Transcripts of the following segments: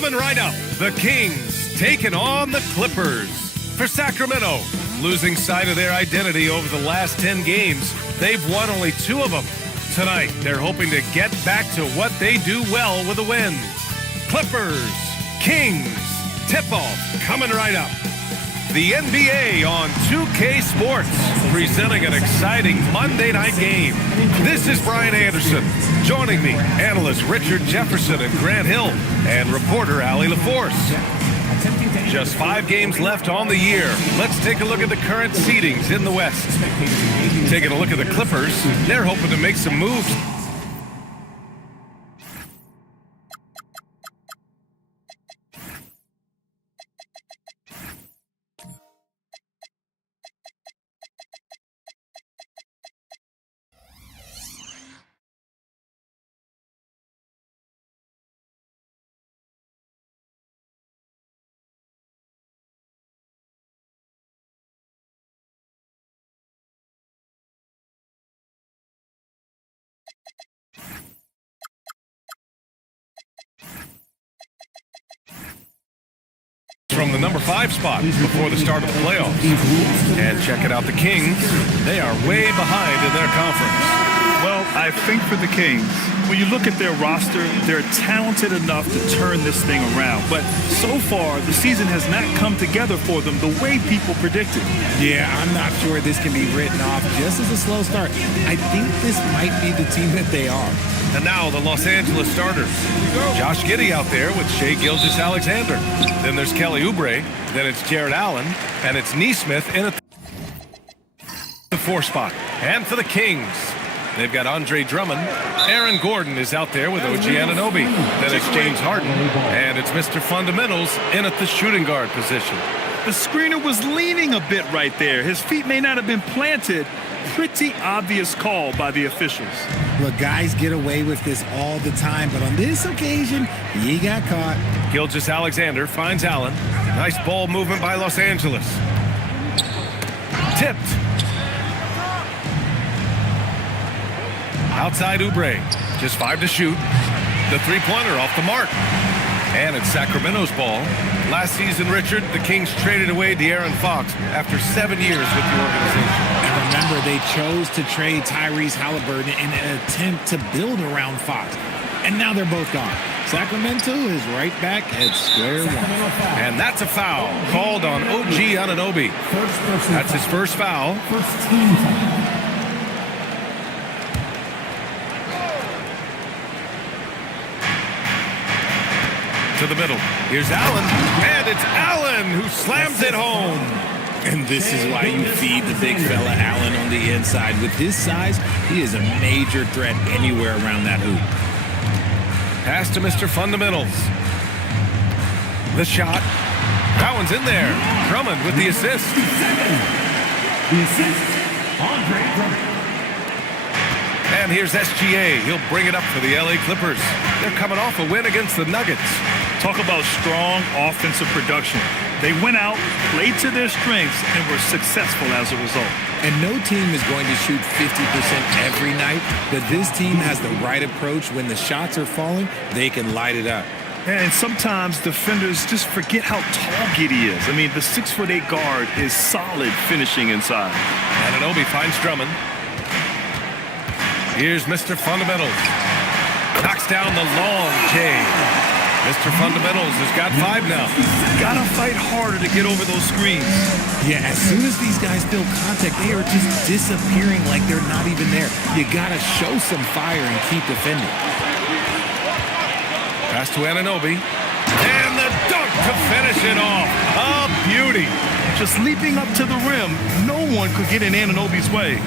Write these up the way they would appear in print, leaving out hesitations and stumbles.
Coming right up, the Kings taking on the Clippers. For Sacramento, losing sight of their identity over the last 10 games, they've won only 2 of them. Tonight, they're hoping to get back to what they do well with a win. Clippers, Kings, tip-off coming right up. The NBA on 2K Sports, presenting an exciting Monday night game. This is Brian Anderson. Joining me, analysts Richard Jefferson and Grant Hill, and reporter Allie LaForce. Just 5 games left on the year. Let's take a look at the current seedings in the West. Taking a look at the Clippers, they're hoping to make some moves. From the number 5 spot before the start of the playoffs. And check it out, the Kings, they are way behind in their conference. Well, I think for the Kings, when you look at their roster, they're talented enough to turn this thing around. But so far, the season has not come together for them the way people predicted. Yeah, I'm not sure this can be written off just as a slow start. I think this might be the team that they are. And now the Los Angeles starters. Josh Giddey out there with Shai Gilgeous-Alexander. Then there's Kelly Oubre. Then it's Jared Allen. And it's Nesmith in at the 4 spot. And for the Kings, they've got Andre Drummond. Aaron Gordon is out there with OG Anunoby. Then it's James Harden. And it's Mr. Fundamentals in at the shooting guard position. The screener was leaning a bit right there. His feet may not have been planted. Pretty obvious call by the officials. Look, guys get away with this all the time, but on this occasion, he got caught. Gilgeous-Alexander finds Allen. Nice ball movement by Los Angeles. Tipped. Outside Oubre. Just 5 to shoot. The three-pointer off the mark. And it's Sacramento's ball. Last season, Richard, the Kings traded away De'Aaron Fox after 7 years with the organization. And remember, they chose to trade Tyrese Halliburton in an attempt to build around Fox. And now they're both gone. Sacramento is right back at square one. And that's a foul called on OG Anunoby. That's his first foul. First team foul. To the middle. Here's Allen. And it's Allen who slams it home. And this is why you feed the big fella Allen on the inside. With his size, he is a major threat anywhere around that hoop. Pass to Mr. Fundamentals. The shot. That one's in there. Drummond with the assist. The assist, Andre Drummond. And here's SGA. He'll bring it up for the LA Clippers. They're coming off a win against the Nuggets. Talk about strong offensive production. They went out, played to their strengths, and were successful as a result. And no team is going to shoot 50% every night, but this team has the right approach. When the shots are falling, they can light it up. And sometimes defenders just forget how tall Giddey is. I mean, the 6'8" guard is solid finishing inside. Anunoby finds Drummond. Here's Mr. Fundamentals. Knocks down the long J. Mr. Fundamentals has got 5 now. Gotta fight harder to get over those screens. Yeah, as soon as these guys feel contact, they are just disappearing like they're not even there. You gotta show some fire and keep defending. Pass to Anunoby. And the dunk to finish it off. A beauty. Just leaping up to the rim, no one could get in Anunoby's way.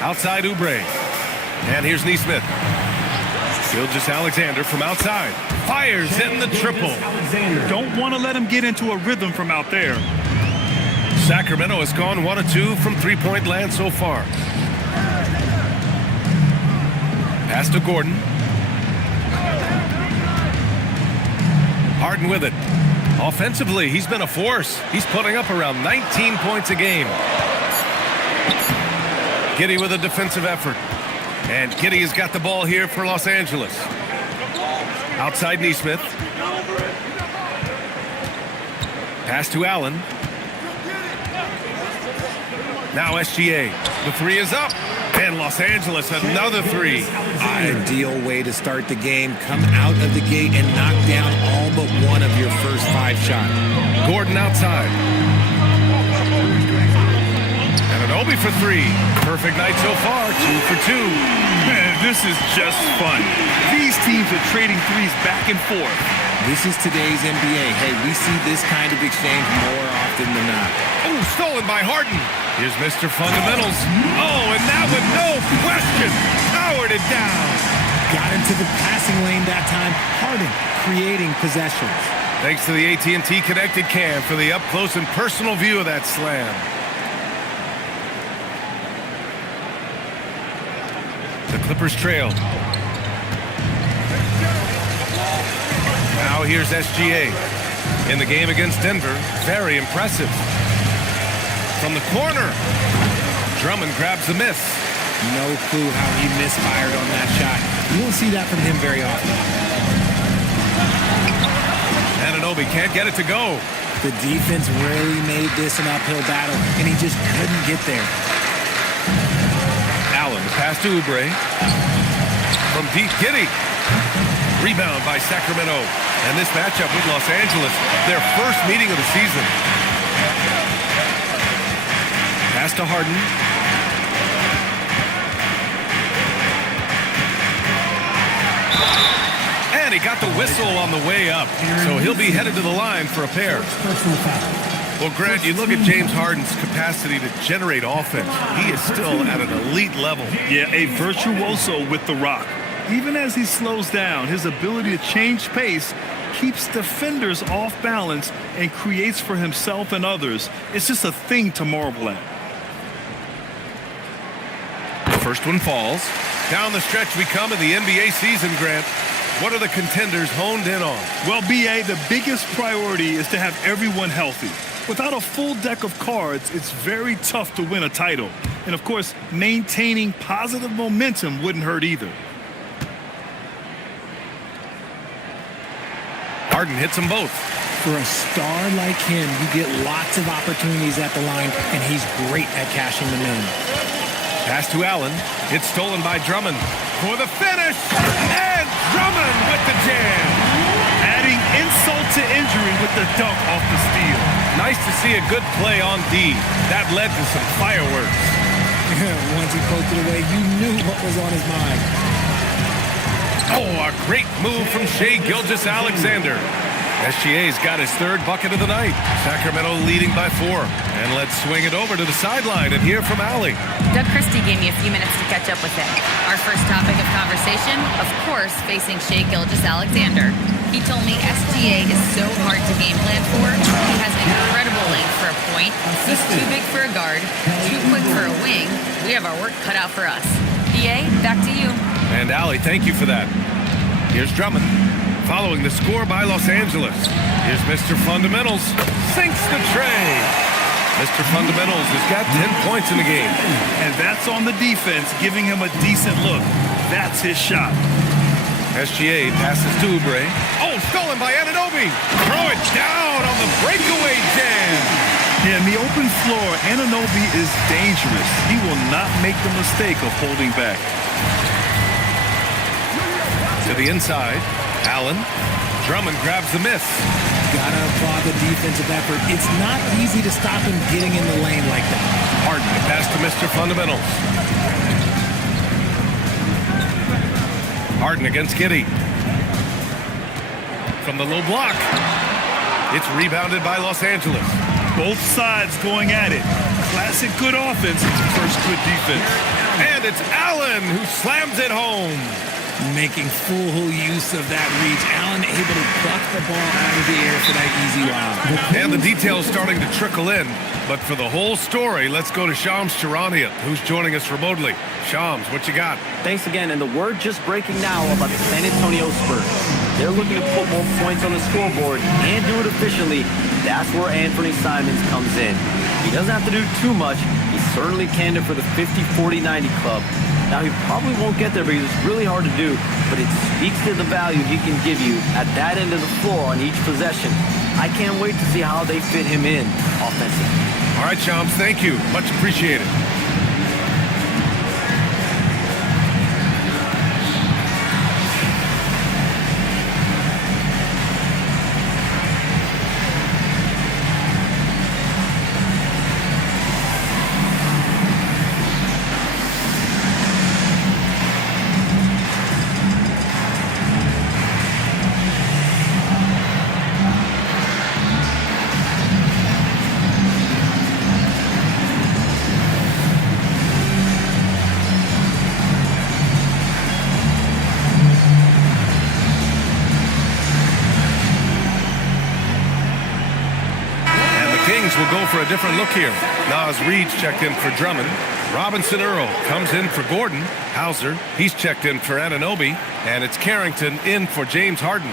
Outside Oubre. And here's Nesmith. Gilgeous-Alexander from outside. Fires in the triple. Don't want to let him get into a rhythm from out there. Sacramento has gone 1 of 2 from three-point land so far. Pass to Gordon. Harden with it. Offensively, he's been a force. He's putting up around 19 points a game. Giddey with a defensive effort. And Giddey has got the ball here for Los Angeles. Outside Neesmith. Pass to Allen. Now SGA. The three is up. And Los Angeles, another three. Ideal way to start the game. Come out of the gate and knock down all but one of your first 5 shots. Gordon outside. And an Obi for 3. Perfect night so far, 2 for 2. Man, this is just fun. These teams are trading threes back and forth. This is today's NBA. Hey, we see this kind of exchange more often than not. Oh, stolen by Harden. Here's Mr. Fundamentals. Oh, and that with no question powered it down. Got into the passing lane that time. Harden creating possessions. Thanks to the AT&T Connected Cam for the up-close and personal view of that slam. The Clippers trail. Now here's SGA. In the game against Denver, very impressive. From the corner, Drummond grabs the miss. No clue how he misfired on that shot. You won't see that from him very often. Anunoby can't get it to go. The defense really made this an uphill battle, and he just couldn't get there. Allen, the pass to Oubre. From deep, Giddey. Rebound by Sacramento. And this matchup with Los Angeles, their first meeting of the season. Pass to Harden. And he got the whistle on the way up. So he'll be headed to the line for a pair. Personal foul. Well, Grant, you look at James Harden's capacity to generate offense. He is still at an elite level. Yeah, a virtuoso with the rock. Even as he slows down, his ability to change pace keeps defenders off balance and creates for himself and others. It's just a thing to marvel at. The first one falls. Down the stretch we come in the NBA season, Grant. What are the contenders honed in on? Well, BA, the biggest priority is to have everyone healthy. Without a full deck of cards, it's very tough to win a title. And, of course, maintaining positive momentum wouldn't hurt either. Harden hits them both. For a star like him, you get lots of opportunities at the line, and he's great at cashing them in. Pass to Allen. It's stolen by Drummond. For the finish! And Drummond with the jam! Adding insult to injury with the dunk off the steal. Nice to see a good play on D. That led to some fireworks. Once he poked it away, you knew what was on his mind. Oh, a great move from Shai Gilgeous-Alexander. SGA's got his third bucket of the night. Sacramento leading by 4. And let's swing it over to the sideline and hear from Allie. Doug Christie gave me a few minutes to catch up with him. Our first topic of conversation, of course, facing Shai Gilgeous-Alexander. He told me SGA is so hard to game plan for. He has incredible length for a point. He's too big for a guard, too quick for a wing. We have our work cut out for us. EA, back to you. And Allie, thank you for that. Here's Drummond. Following the score by Los Angeles. Here's Mr. Fundamentals. Sinks the tray. Mr. Fundamentals has got 10 points in the game. And that's on the defense, giving him a decent look. That's his shot. SGA passes to Oubre. Oh, stolen by Anunoby. Throw it down on the breakaway jam. Yeah, in the open floor, Anunoby is dangerous. He will not make the mistake of holding back. To the inside. Allen. Drummond grabs the miss. Gotta applaud the defensive effort. It's not easy to stop him getting in the lane like that. Harden, the pass to Mr. Fundamentals. Harden against Giddey. From the low block. It's rebounded by Los Angeles. Both sides going at it. Classic good offense versus good defense. And it's Allen who slams it home. Making full use of that reach. Allen able to pluck the ball out of the air for that easy lob. And the details starting to trickle in. But for the whole story, let's go to Shams Charania, who's joining us remotely. Shams, what you got? Thanks again. And the word just breaking now about the San Antonio Spurs. They're looking to put more points on the scoreboard and do it efficiently. That's where Anthony Simons comes in. He doesn't have to do too much. He's certainly candid for the 50-40-90 club. Now, he probably won't get there because it's really hard to do, but it speaks to the value he can give you at that end of the floor on each possession. I can't wait to see how they fit him in offensively. All right, Chomps, thank you. Much appreciated. Kings will go for a different look here. Nas Reed's checked in for Drummond. Robinson Earl comes in for Gordon. Hauser, he's checked in for Anunoby. And it's Carrington in for James Harden.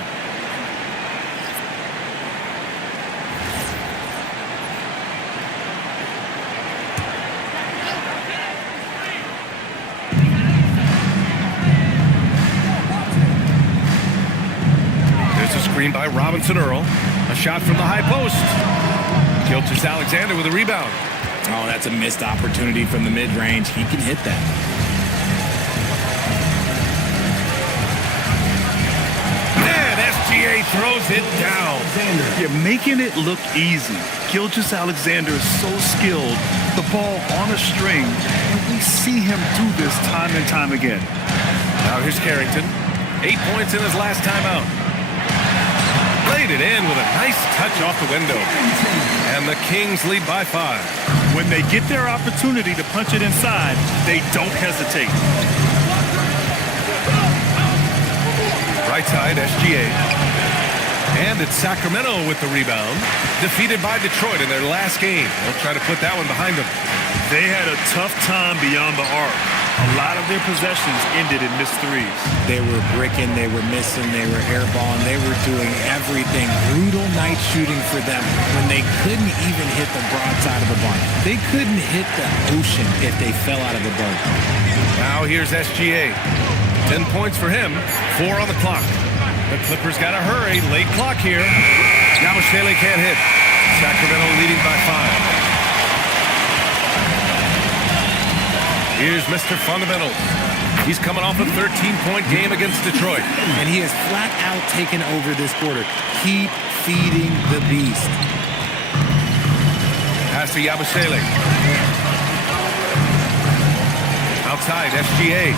There's a screen by Robinson Earl. A shot from the high post. Gilgeous-Alexander with a rebound. Oh, that's a missed opportunity from the mid-range. He can hit that. And SGA throws it down. You're making it look easy. Gilgeous-Alexander is so skilled. The ball on a string, and we see him do this time and time again. Now here's Carrington. 8 points in his last time out. Played it in with a nice touch off the window. And the Kings lead by 5. When they get their opportunity to punch it inside, they don't hesitate. Right side, SGA. And it's Sacramento with the rebound. Defeated by Detroit in their last game. They'll try to put that one behind them. They had a tough time beyond the arc. A lot of their possessions ended in missed threes. They were bricking, they were missing, they were airballing, they were doing everything. Brutal night shooting for them when they couldn't even hit the broadside of a barn. They couldn't hit the ocean if they fell out of a boat. Now here's SGA. 10 points for him, 4 on the clock. The Clippers got to hurry, late clock here. Yabusele can't hit. Sacramento leading by 5. Here's Mr. Fundamentals. He's coming off a 13-point game against Detroit. And he has flat out taken over this quarter. Keep feeding the beast. Pass to Yabusele. Outside, SGA.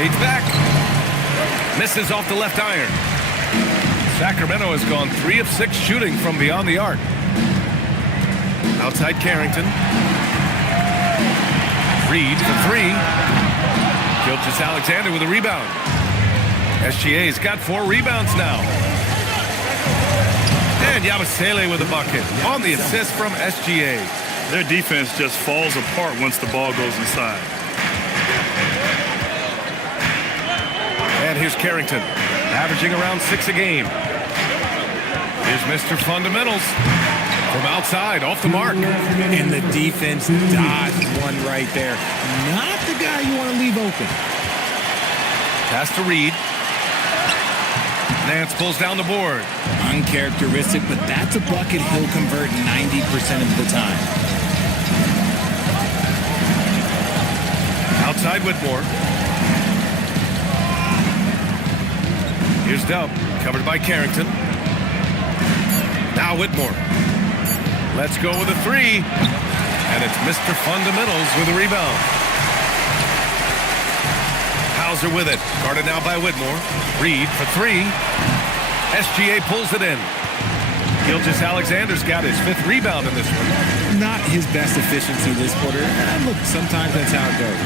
Fades back. Misses off the left iron. Sacramento has gone 3 of 6 shooting from beyond the arc. Outside Carrington. Reed for 3. Gilgeous-Alexander with a rebound. SGA's got 4 rebounds now. And Yabusele with a bucket on the assist from SGA. Their defense just falls apart once the ball goes inside. And here's Carrington, averaging around 6 a game. Here's Mr. Fundamentals. From outside, off the mark. And the defense dodged one right there. Not the guy you want to leave open. Pass to Reed. Nance pulls down the board. Uncharacteristic, but that's a bucket he'll convert 90% of the time. Outside Whitmore. Here's Dub, covered by Carrington. Now Whitmore. Let's go with a 3. And it's Mr. Fundamentals with a rebound. Hauser with it. Guarded now by Whitmore. Reed for 3. SGA pulls it in. Gilgeous-Alexander's got his 5th rebound in this one. Not his best efficiency this quarter. And look, sometimes that's how it goes.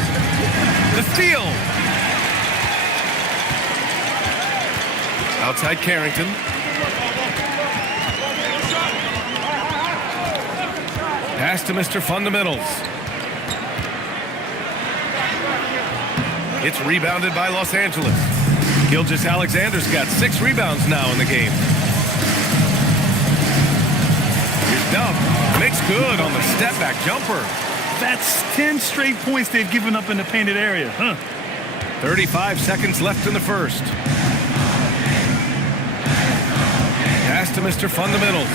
The steal. Outside Carrington. Pass to Mr. Fundamentals. It's rebounded by Los Angeles. Gilgeous-Alexander's got 6 rebounds now in the game. Here's up. Makes good on the step-back jumper. That's 10 straight points they've given up in the painted area. 35 seconds left in the first. Pass to Mr. Fundamentals.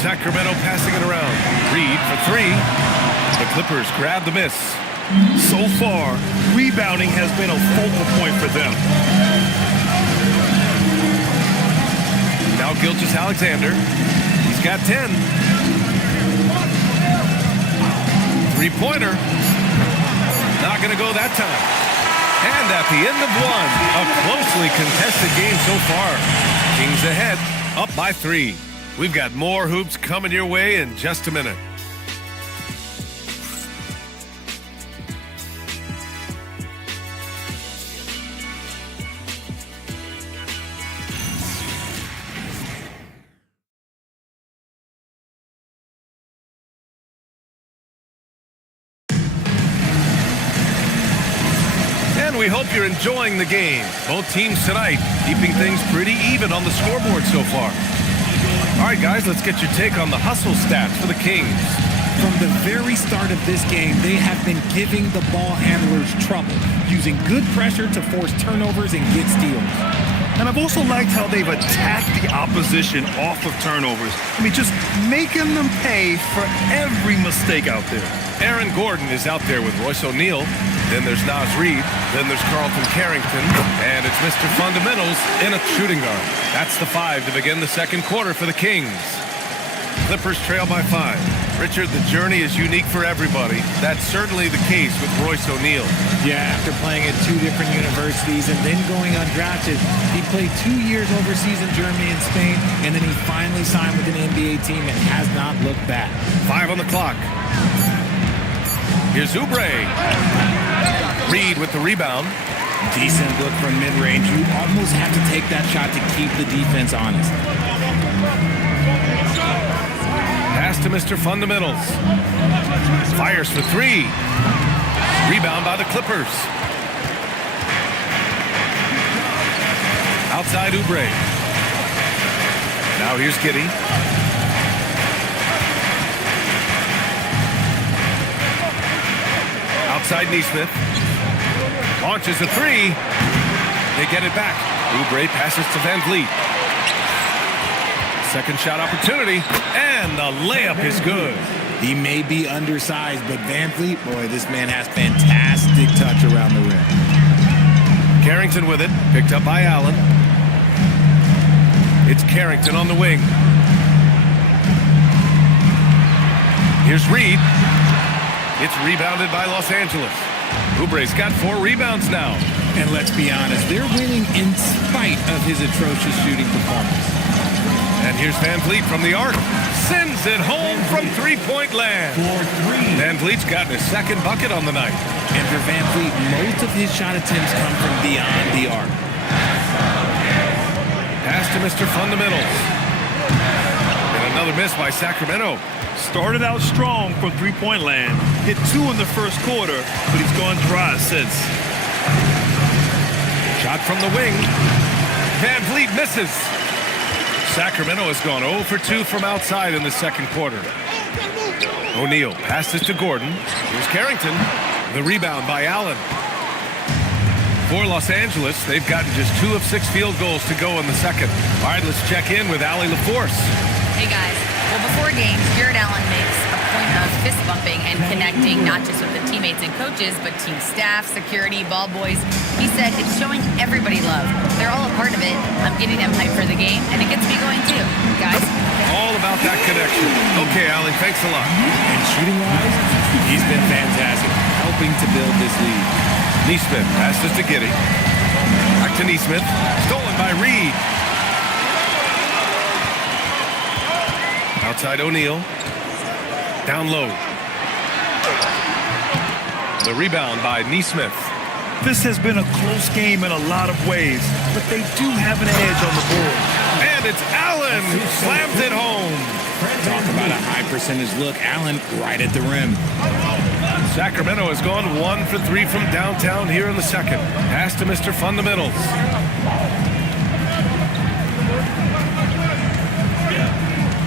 Sacramento passing it around. Reed for three. The Clippers grab the miss. So far, rebounding has been a focal point for them. Now Gilgeous-Alexander. He's got 10. Three-pointer. Not going to go that time. And at the end of one, a closely contested game so far. Kings ahead, up by 3. We've got more hoops coming your way in just a minute. We hope you're enjoying the game. Both teams tonight keeping things pretty even on the scoreboard so far. All right, guys, let's get your take on the hustle stats for the Kings. From the very start of this game, they have been giving the ball handlers trouble, using good pressure to force turnovers and get steals. And I've also liked how they've attacked the opposition off of turnovers. I mean, just making them pay for every mistake out there. Aaron Gordon is out there with Royce O'Neal. Then there's Naz Reid. Then there's Carlton Carrington. And it's Mr. Fundamentals in a shooting guard. That's the 5 to begin the second quarter for the Kings. Clippers trail by 5. Richard, the journey is unique for everybody. That's certainly the case with Royce O'Neal. Yeah, after playing at 2 different universities and then going undrafted, he played 2 years overseas in Germany and Spain, and then he finally signed with an NBA team and has not looked back. 5 on the clock. Here's Oubre. Reed with the rebound. Decent look from mid-range. You almost have to take that shot to keep the defense honest. Pass to Mr. Fundamentals. Fires for 3. Rebound by the Clippers. Outside Oubre. Now here's Giddey. Outside Nesmith. Launches a 3. They get it back. Oubre passes to Van Vliet. Second shot opportunity, and the layup is good. He may be undersized, but Van Vliet, boy, this man has fantastic touch around the rim. Carrington with it, picked up by Allen. It's Carrington on the wing. Here's Reed. It's rebounded by Los Angeles. Oubre's got 4 rebounds now. And let's be honest, they're winning in spite of his atrocious shooting performance. And here's Van Vliet from the arc. Sends it home from three-point land. Van Vliet's gotten his second bucket on the night. And for Van Vliet, most of his shot attempts come from beyond the arc. Pass to Mr. Fundamentals. And another miss by Sacramento. Started out strong from three-point land. Hit 2 in the first quarter, but he's gone dry since. Shot from the wing. Van Vliet misses. Sacramento has gone 0 for 2 from outside in the second quarter. O'Neal passes to Gordon. Here's Carrington. The rebound by Allen. For Los Angeles, they've gotten just 2 of 6 field goals to go in the second. All right, let's check in with Allie LaForce. Hey, guys. Well, before games, Jared Allen makes a point of fist bumping and connecting not just with the teammates and coaches, but team staff, security, ball boys. He said it's showing everybody love. They're all a part of it. I'm getting them hyped for the game, and it gets me going too. Guys? All about that connection. Okay, Allie, thanks a lot. And shooting-wise, he's been fantastic, helping to build this lead. Nesmith passes to Giddey. Back to Nesmith. Stolen by Reed. Outside O'Neal. Down low. The rebound by Nesmith. This has been a close game in a lot of ways, but they do have an edge on the board. And it's Allen who slams it home. Talk about a high percentage look. Allen right at the rim. Sacramento has gone 1 for 3 from downtown here in the second. Pass to Mr. Fundamentals.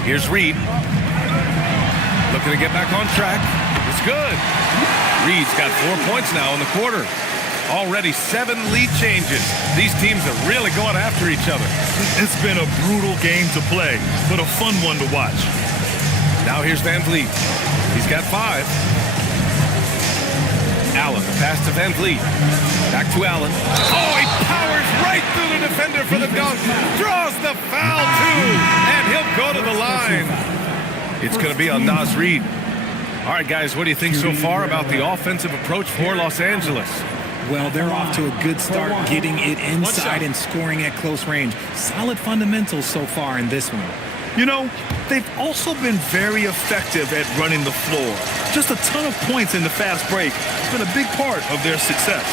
Here's Reed. looking to get back on track. It's good. Reed's got 4 points now in the quarter. Already 7 lead changes. These teams are really going after each other. It's been a brutal game to play, but a fun one to watch. Now here's Van Vliet. He's got 5. Allen, the pass to Van Vliet. Back to Allen. Oh, he powers right through the defender for the dunk. Draws the foul, too. And he'll go to the line. It's going to be on Naz Reid. All right, guys, what do you think so far about the offensive approach for Los Angeles? Well, they're off to a good start getting it inside and scoring at close range. Solid fundamentals so far in this one. You know, they've also been very effective at running the floor. Just a ton of points in the fast break. It's been a big part of their success.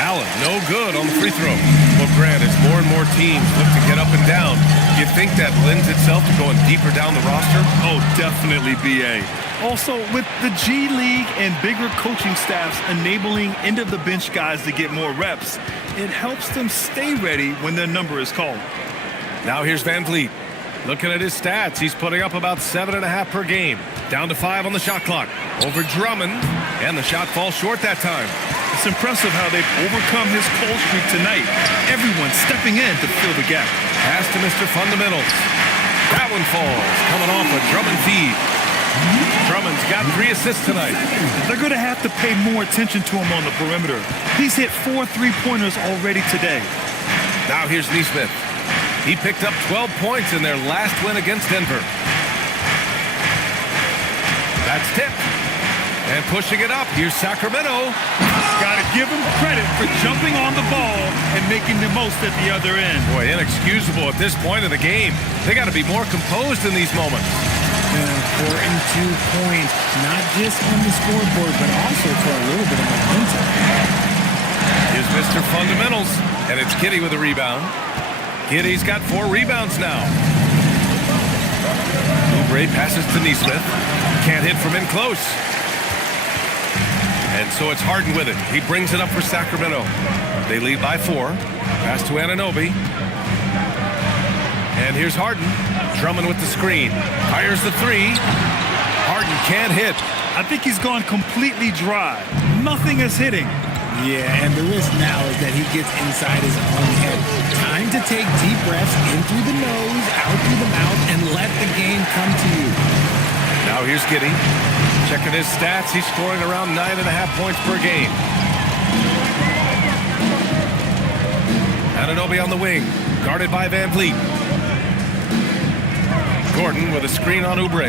Allen, no good on the free throw. Well, Grant, as more and more teams look to get up and down, do you think that lends itself to going deeper down the roster? Oh, definitely, B.A. Also, with the G League and bigger coaching staffs enabling end-of-the-bench guys to get more reps, it helps them stay ready when their number is called. Now here's Van Vliet. Looking at his stats, he's putting up about 7.5 per game. Down to 5 on the shot clock. Over Drummond, and the shot falls short that time. It's impressive how they've overcome his cold streak tonight. Everyone stepping in to fill the gap. Pass to Mr. Fundamentals. That one falls, coming off a Drummond feed. Drummond's got 3 assists tonight. They're going to have to pay more attention to him on the perimeter. He's hit 4 3-pointers already today. Now here's Nesmith. He picked up 12 points in their last win against Denver. That's tipped. And pushing it up, here's Sacramento. Got to give him credit for jumping on the ball and making the most at the other end. Boy, inexcusable at this point of the game. They got to be more composed in these moments. An important 2 points, not just on the scoreboard, but also for a little bit of momentum. Here's Mr. Fundamentals, and it's Giddey with a rebound. Giddey's got 4 rebounds now. Oubre passes to Nesmith. Can't hit from in close. And so it's Harden with it. He brings it up for Sacramento. They lead by 4. Pass to Anunoby. And here's Harden. Drummond with the screen. Fires the 3. Harden can't hit. I think he's gone completely dry. Nothing is hitting. Yeah, and the risk now is that he gets inside his own head. Time to take deep breaths in through the nose, out through the mouth, and let the game come to you. Now here's Giddey. Checking his stats, he's scoring around 9.5 points per game. Anunoby on the wing, guarded by Van Vliet. Gordon with a screen on Oubre.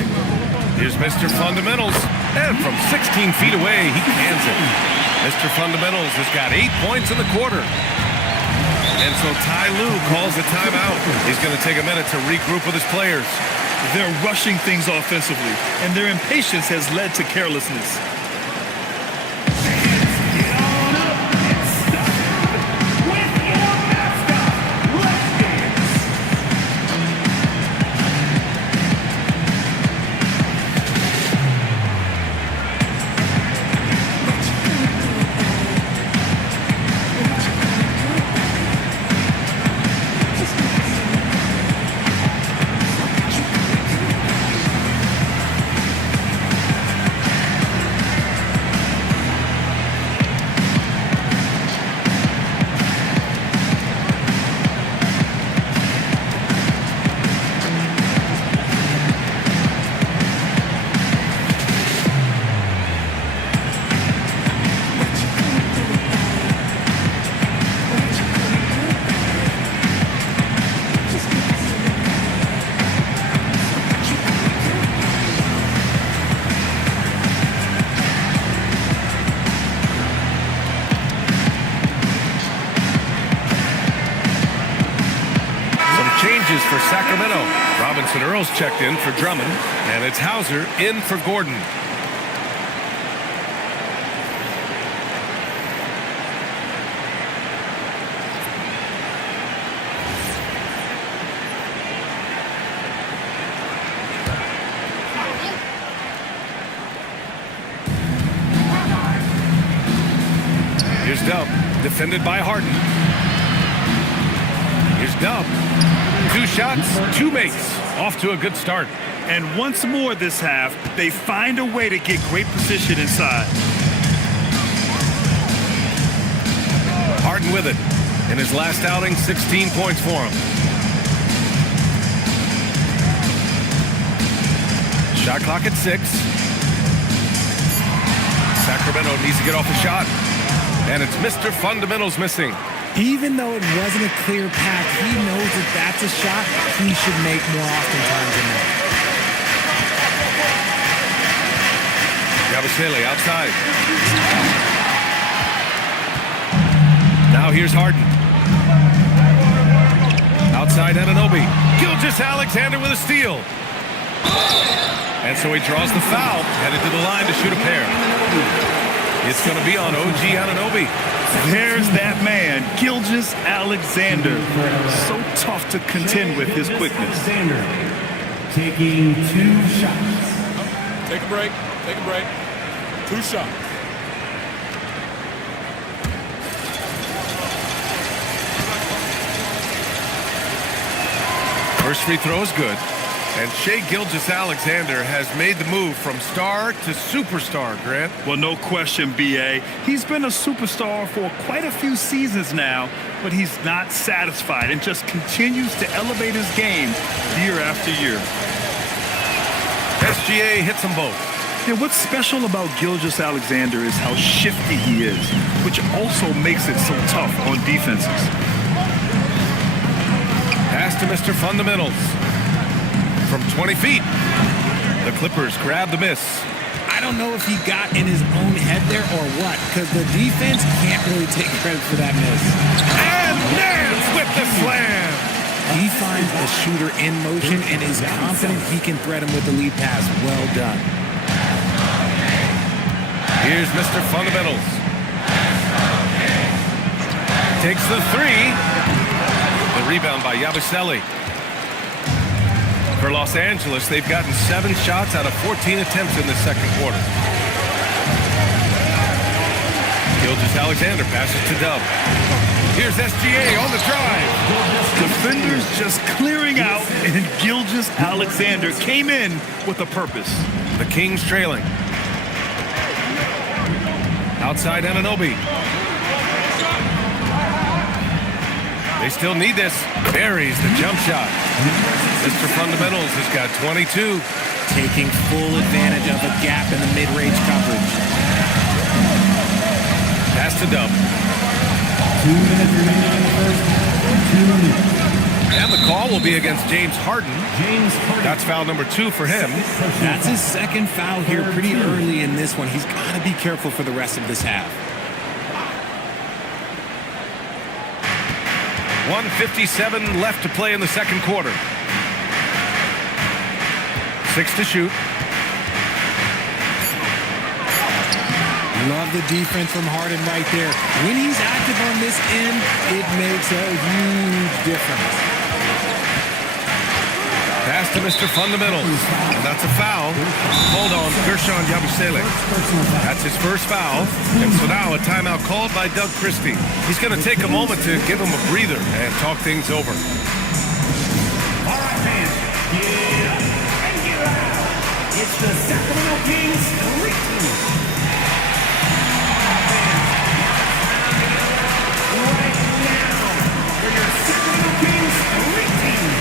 Here's Mr. Fundamentals, and from 16 feet away, he cans it. Mr. Fundamentals has got 8 points in the quarter. And so Ty Lue calls a timeout. He's going to take a minute to regroup with his players. They're rushing things offensively, and their impatience has led to carelessness. For Sacramento, Robinson Earls checked in for Drummond, and it's Hauser in for Gordon. Here's Dub, defended by Harden. Here's Dub. 2 shots, 2 makes. Off to a good start. And once more this half, they find a way to get great position inside. Harden with it. In his last outing, 16 points for him. Shot clock at 6. Sacramento needs to get off a shot. And it's Mr. Fundamentals missing. Even though it wasn't a clear path, he knows that that's a shot he should make more oftentimes than that. Yabusele outside. Now here's Harden. Outside Anunoby. Gilgeous-Alexander with a steal. And so he draws the foul, headed to the line to shoot a pair. It's going to be on OG Anunoby. There's that man, Gilgeous-Alexander. So tough to contend with his quickness. Alexander taking 2 shots. Take a break. Take a break. 2 shots. First free throw is good. And Shai Gilgeous-Alexander has made the move from star to superstar, Grant. Well, no question, B.A. He's been a superstar for quite a few seasons now, but he's not satisfied and just continues to elevate his game year after year. SGA hits them both. Yeah, what's special about Gilgeous-Alexander is how shifty he is, which also makes it so tough on defenses. Pass to Mr. Fundamentals. From 20 feet, the Clippers grab the miss. I don't know if he got in his own head there or what, because the defense can't really take credit for that miss. And Nance with the slam. He finds a shooter in motion and is confident he can thread him with the lead pass. Well done. Here's Mr. Fundamentals. Takes the 3. The rebound by Yabusele. For Los Angeles, they've gotten 7 shots out of 14 attempts in the second quarter. Gilgeous-Alexander passes to Dub. Here's SGA on the drive. Defenders just clearing out, and Gilgeous-Alexander came in with a purpose. The Kings trailing. Outside Anunoby. They still need this. Buries the jump shot. Mr. Fundamentals has got 22. Taking full advantage of a gap in the mid-range coverage. Pass to Dub. 2 minutes remaining in the first half. 2 minutes. And the call will be against James Harden. James Harden. That's foul number 2 for him. That's his second foul here pretty early in this one. He's got to be careful for the rest of this half. 1:57 left to play in the second quarter. 6 to shoot. Love the defense from Harden right there. When he's active on this end, it makes a huge difference. Pass to Mr. Fundamentals. And that's a foul. Hold on, Gershon Yabusele. That's his first foul. And so now a timeout called by Doug Christie. He's going to take a moment to give him a breather and talk things over. All right, fans, get up and get out. It's the Sacramento Kings Street Team. Right now, for your Sacramento Kings Street Team.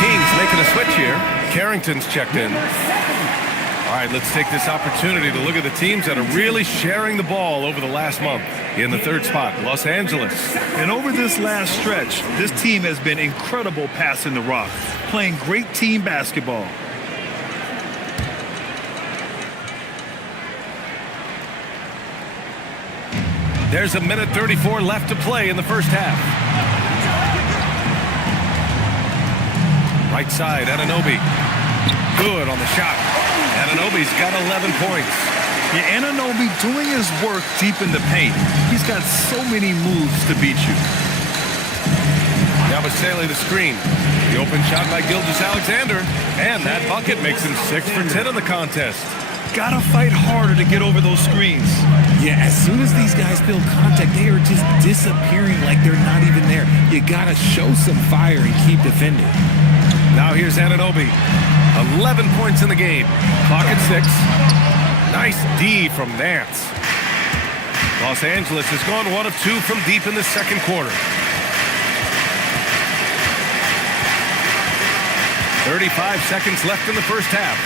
Kings making a switch here. Carrington's checked in. All right, let's take this opportunity to look at the teams that are really sharing the ball over the last month. In the third spot, Los Angeles. And over this last stretch, this team has been incredible passing the rock, playing great team basketball. There's a minute 34 left to play in the first half. Right side, Anunoby. Good on the shot. Anunoby's got 11 points. Yeah, Anunoby doing his work deep in the paint. He's got so many moves to beat you. Yabusele the screen. The open shot by Gilgeous-Alexander. And that bucket makes him 6 for 10 in the contest. Gotta fight harder to get over those screens. Yeah, as soon as these guys feel contact, they are just disappearing like they're not even there. You gotta show some fire and keep defending. Now here's Anunoby. 11 points in the game. Clock at 6. Nice D from Nance. Los Angeles has gone 1 of 2 from deep in the second quarter. 35 seconds left in the first half.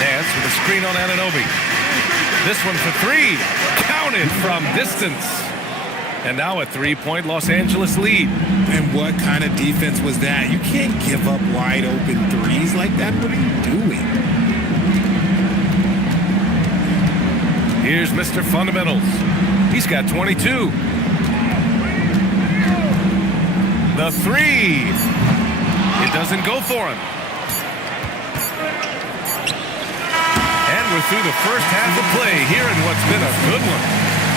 Nance with a screen on Anunoby. This one for 3. Counted from distance. And now a 3-point Los Angeles lead. And what kind of defense was that? You can't give up wide open threes like that. What are you doing? Here's Mr. Fundamentals. He's got 22. The 3. It doesn't go for him. And we're through the first half of play here in what's been a good one.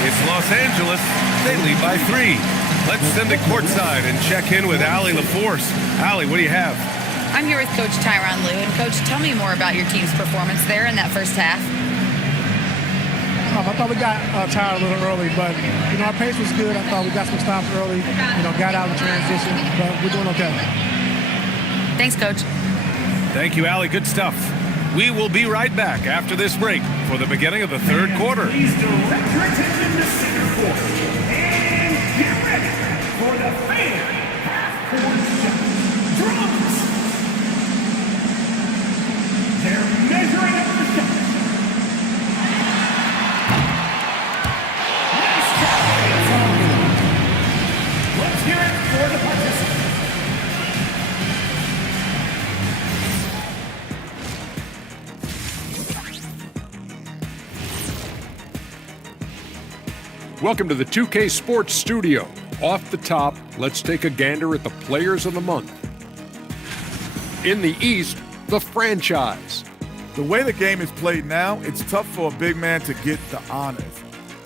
It's Los Angeles. They lead by 3. Let's send it courtside and check in with Allie LaForce. Allie, what do you have? I'm here with Coach Tyronn Lue. And, Coach, tell me more about your team's performance there in that first half. I thought we got tired a little early, but, our pace was good. I thought we got some stops early, got out in transition, but we're doing okay. Thanks, Coach. Thank you, Allie. Good stuff. We will be right back after this break for the beginning of the third quarter. Please direct your attention to center court and get ready for the fan half-court shot. Drums. They're measuring up the shot. Nice try. Let's hear it for the participants. Welcome to the 2K Sports Studio. Off the top, let's take a gander at the players of the month. In the East, the franchise. The way the game is played now, it's tough for a big man to get the honors.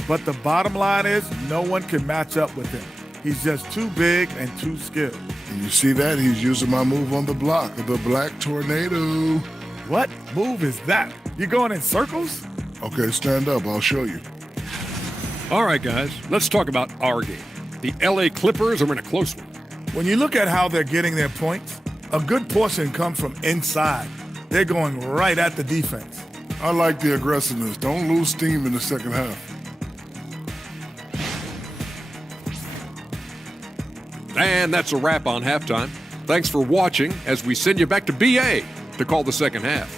But the bottom line is no one can match up with him. He's just too big and too skilled. And you see that? He's using my move on the block, the Black Tornado. What move is that? You going in circles? Okay, stand up. I'll show you. All right, guys, let's talk about our game. The LA Clippers are in a close one. When you look at how they're getting their points, a good portion comes from inside. They're going right at the defense. I like the aggressiveness. Don't lose steam in the second half. And that's a wrap on halftime. Thanks for watching as we send you back to BA to call the second half.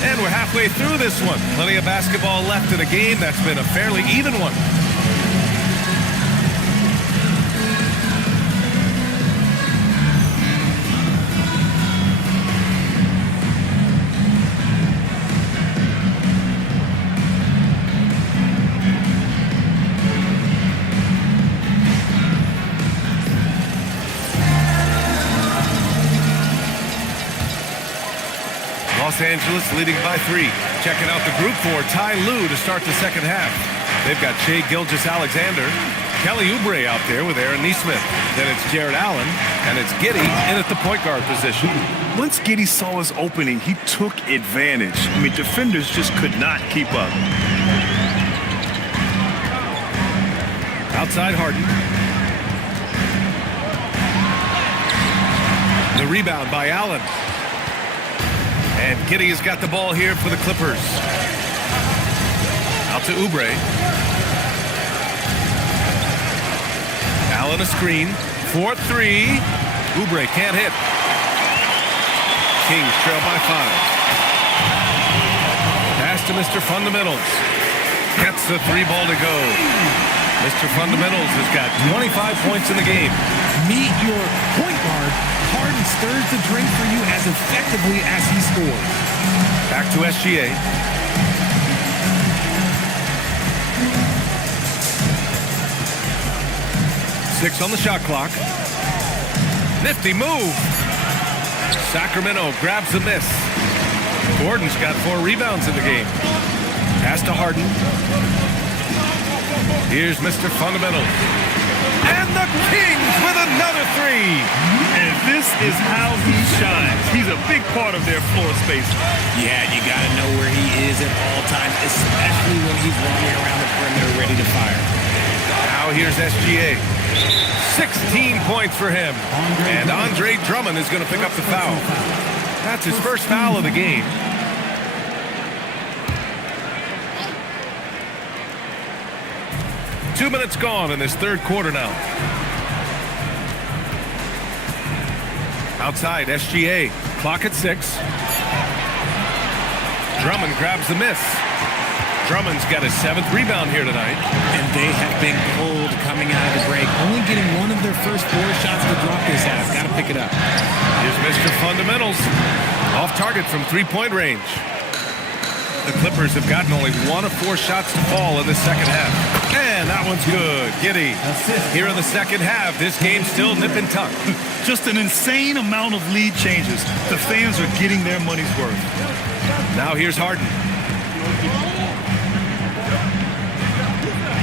And we're halfway through this one. Plenty of basketball left in a game that's been a fairly even one. Los Angeles leading by 3. Checking out the group for Ty Lue to start the second half. They've got Shai Gilgeous-Alexander, Kelly Oubre out there with Aaron Nesmith. Then it's Jared Allen, and it's Giddey in at the point guard position. Once Giddey saw his opening, he took advantage. I mean, defenders just could not keep up. Outside Harden. The rebound by Allen. And Giddey has got the ball here for the Clippers. Out to Oubre. Allen a screen. 4-3. Oubre can't hit. Kings trail by 5. Pass to Mr. Fundamentals. Gets the 3 ball to go. Mr. Fundamentals has got 25 points in the game. Meet your point guard. Harden stirs the drink for you as effectively as he scores. Back to SGA. Six on the shot clock. Nifty move. Sacramento grabs the miss. Gordon's got 4 rebounds in the game. Pass to Harden. Here's Mr. Fundamental. And the Kings with another 3. And this is how he shines. He's a big part of their floor space. Yeah, you got to know where he is at all times, especially when he's running around the perimeter ready to fire. Now here's SGA. 16 points for him. And Andre Drummond is going to pick up the foul. That's his first foul of the game. Two minutes gone in this third quarter now. Outside, SGA. Clock at 6. Drummond grabs the miss. Drummond's got his 7th rebound here tonight. And they have been cold coming out of the break. Only getting one of their first 4 shots to drop this half. Got to pick it up. Here's Mr. Fundamentals. Off target from 3-point range. The Clippers have gotten only 1 of 4 shots to fall in the second half. And that one's good. Giddy. Here in the second half, this game's still nip and tuck. Just an insane amount of lead changes. The fans are getting their money's worth. Now here's Harden.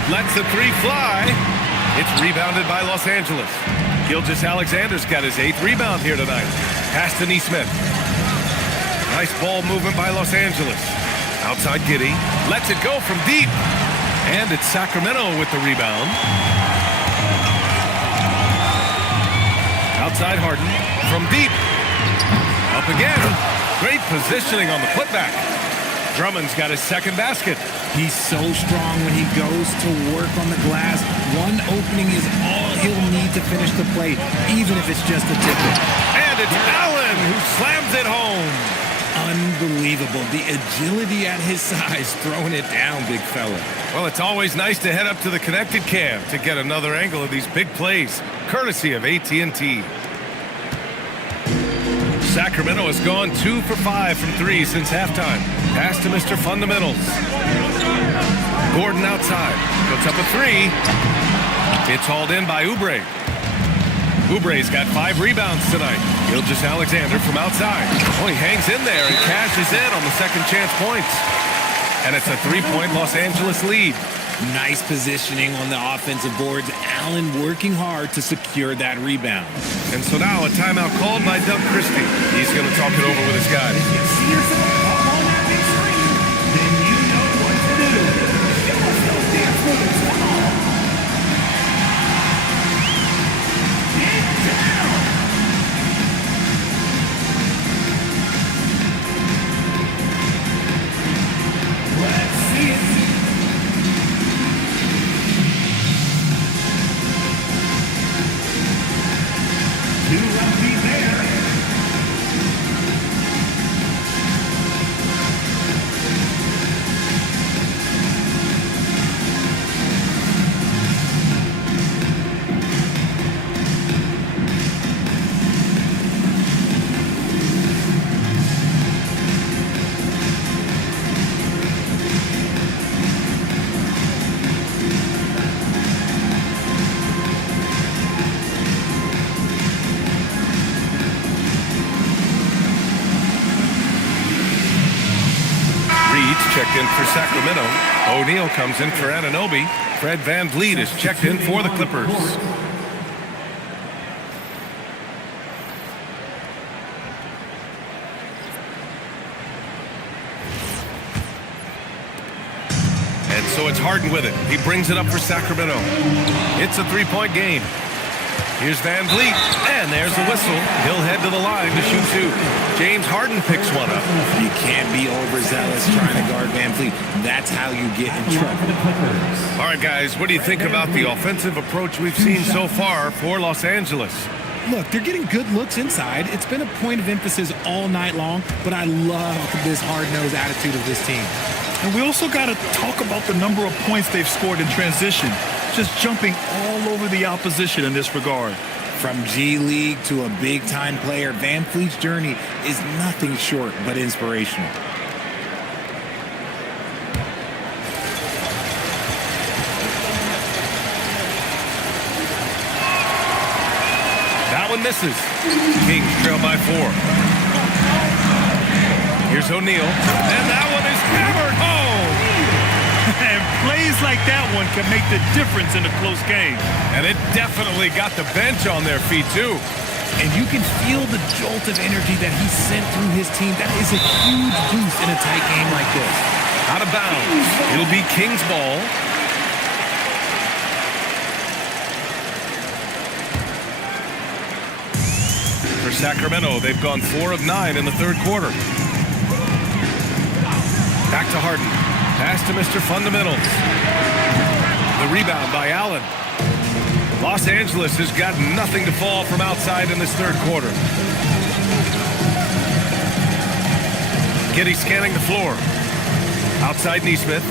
Lets the 3 fly. It's rebounded by Los Angeles. Gilgeous-Alexander's got his 8th rebound here tonight. Pass to Nesmith. Nice ball movement by Los Angeles. Outside Giddy. Lets it go from deep. And it's Sacramento with the rebound. Outside Harden. From deep. Up again. Great positioning on the putback. Drummond's got his 2nd basket. He's so strong when he goes to work on the glass. One opening is all he'll need to finish the play, even if it's just a tip-in. And it's Allen who slams it home. Unbelievable. The agility at his size, throwing it down, big fella. Well, it's always nice to head up to the connected cam to get another angle of these big plays, courtesy of AT&T. Sacramento has gone 2 for 5 from 3 since halftime. Pass to Mr. Fundamentals. Gordon outside. Puts up a 3. It's hauled in by Oubre. Oubre's got 5 rebounds tonight. Gilgeous-Alexander from outside. Oh, he hangs in there and cashes in on the second chance points. And it's a 3-point Los Angeles lead. Nice positioning on the offensive boards. Allen working hard to secure that rebound. And so now a timeout called by Doug Christie. He's going to talk it over with his guys. If you see yourself up on that big screen, then you know what to do. Show us those dance moves. Come on. Get down. Let's see it. Two left feet there. Checked in for Sacramento. O'Neal comes in for Anunoby. Fred VanVleet is checked in for the Clippers. And so it's Harden with it. He brings it up for Sacramento. It's a 3-point game. Here's Van Vliet, and there's the whistle. He'll head to the line to shoot two. James Harden picks one up. You can't be overzealous trying to guard Van Vliet. That's how you get in trouble. All right, guys, what do you think about the offensive approach we've seen so far for Los Angeles? Look, they're getting good looks inside. It's been a point of emphasis all night long, but I love this hard-nosed attitude of this team. And we also got to talk about the number of points they've scored in transition, just jumping all over the opposition in this regard. From G League to a big-time player, Van Vliet's journey is nothing short but inspirational. That one misses. Kings trail by 4. Here's O'Neal, and that one is hammered home. And plays like that one can make the difference in a close game. And it definitely got the bench on their feet, too. And you can feel the jolt of energy that he sent through his team. That is a huge boost in a tight game like this. Out of bounds. It'll be Kings ball. For Sacramento, they've gone 4 of 9 in the third quarter. Back to Harden. Pass to Mr. Fundamentals. The rebound by Allen. Los Angeles has got nothing to fall from outside in this third quarter. Giddey scanning the floor. Outside Neesmith.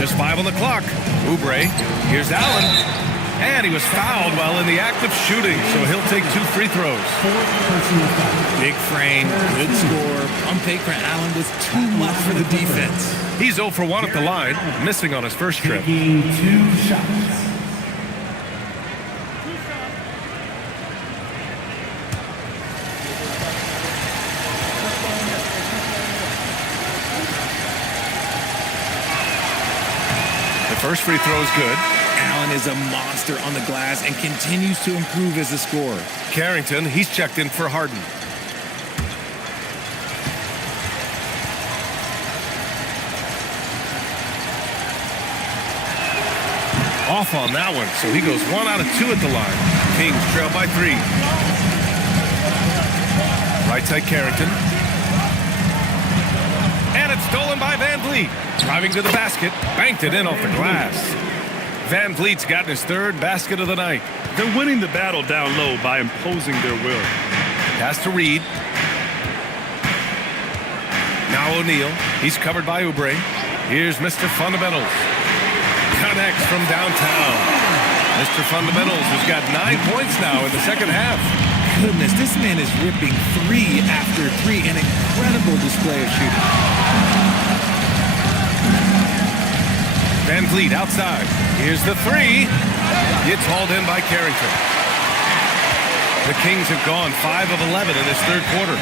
Just 5 on the clock. Oubre. Here's Allen. And he was fouled while in the act of shooting, so he'll take 2 free throws. Big frame, good score. Pump fake for Allen was too much for the defense. He's 0 for 1 at the line, missing on his first trip. Taking 2 shots. The first free throw is good. Allen is a monster on the glass and continues to improve as a scorer. Carrington, he's checked in for Harden. Off on that one, so he goes 1 out of 2 at the line. Kings trail by 3. Right side Carrington. And it's stolen by Van Vliet. Driving to the basket, banked it in off the glass. Van Vliet's gotten his 3rd basket of the night. They're winning the battle down low by imposing their will. Pass to Reed. Now O'Neal. He's covered by Oubre. Here's Mr. Fundamentals. Connects from downtown. Mr. Fundamentals has got 9 points now in the second half. Goodness, this man is ripping 3 after 3. An incredible display of shooting. Van Vliet outside. Here's the 3. It's hauled in by Carrington. The Kings have gone 5 of 11 in this third quarter.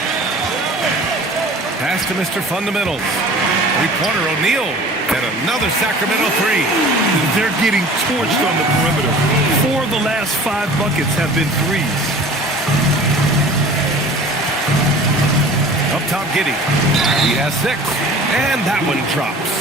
Pass to Mr. Fundamentals. Three-pointer O'Neal. And another Sacramento 3. They're getting torched on the perimeter. 4 of the last 5 buckets have been threes. Up top, Giddey. He has 6. And that one drops.